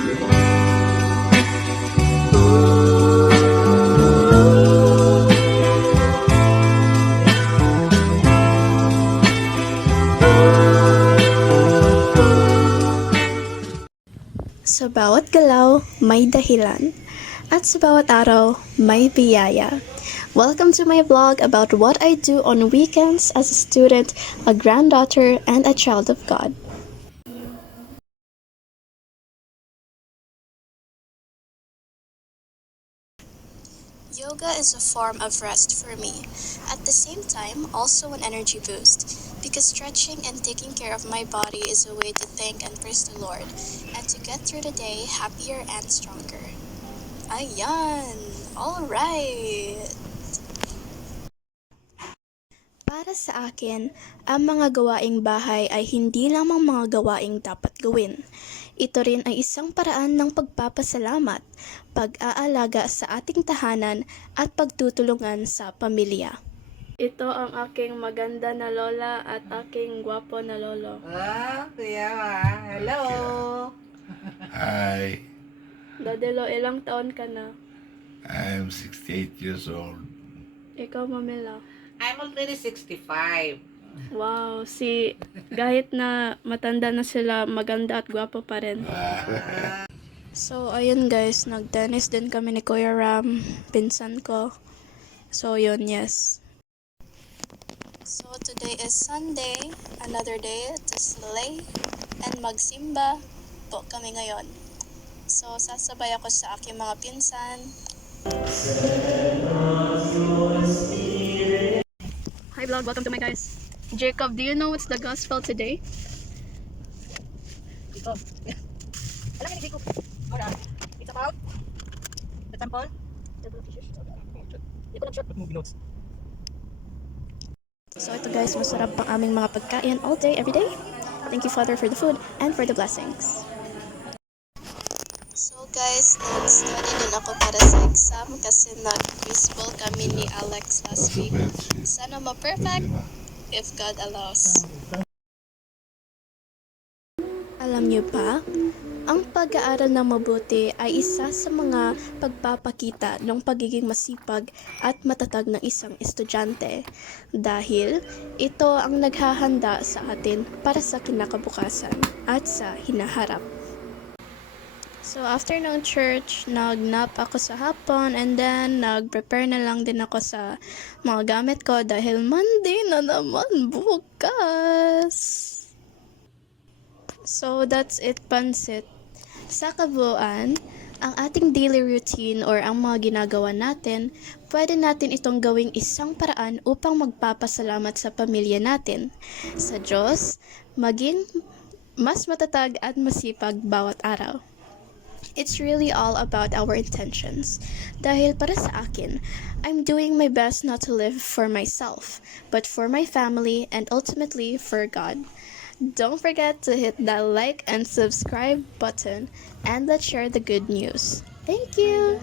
Sa bawat galaw, may dahilan. At sa bawat araw, may biyaya. Welcome to my vlog about what I do on weekends as a student, a granddaughter, and a child of God. Yoga is a form of rest for me. At the same time, also an energy boost, because stretching and taking care of my body is a way to thank and praise the Lord, and to get through the day happier and stronger. Ayan! Alright! Para sa akin, ang mga gawaing bahay ay hindi lamang mga gawaing dapat gawin. Ito rin ay isang paraan ng pagpapasalamat, pag-aalaga sa ating tahanan at pagtutulungan sa pamilya. Ito ang aking maganda na lola at aking gwapo na lolo. Kuya Ma. Hello. Hi, Dadelo, ilang taon ka na? I'm 68 years old. Ikaw, Mamela. I'm already 65. Wow, kahit na matanda na sila, maganda at gwapo pa rin. So, ayun guys, nag-tennis din kami ni Kuya Ram, pinsan ko. So, yun, yes. So, today is Sunday, another day to slay and magsimba po kami ngayon. So, sasabay ako sa aking mga pinsan. Hi vlog, welcome to my guys. Jacob, do you know what's the gospel today? Ito. Alam niyo ni Jacob. Ora. It's about the temple. Hindi ko lang short movie notes. So ito guys, masarap ang aming mga pagkain all day, every day. Thank you Father for the food and for the blessings. So guys, nag-study din ako para sa exam kasi nag-baseball kami ni Alex last week. Sana ma-perfect if God allows. Alam niyo ba, ang pag-aaral ng mabuti ay isa sa mga pagpapakita ng pagiging masipag at matatag ng isang estudyante dahil ito ang naghahanda sa atin para sa kinakabukasan at sa hinaharap. So after ng church, nag-nap ako sa hapon and then nag-prepare na lang din ako sa mga gamit ko dahil Monday na naman bukas. So that's it, pansit. Sa kabuuan, ang ating daily routine or ang mga ginagawa natin, pwede natin itong gawing isang paraan upang magpapasalamat sa pamilya natin, sa Diyos, maging mas matatag at masipag bawat araw. It's really all about our intentions. Dahil para sa akin, I'm doing my best not to live for myself, but for my family and ultimately for God. Don't forget to hit that like and subscribe button and let's share the good news. Thank you!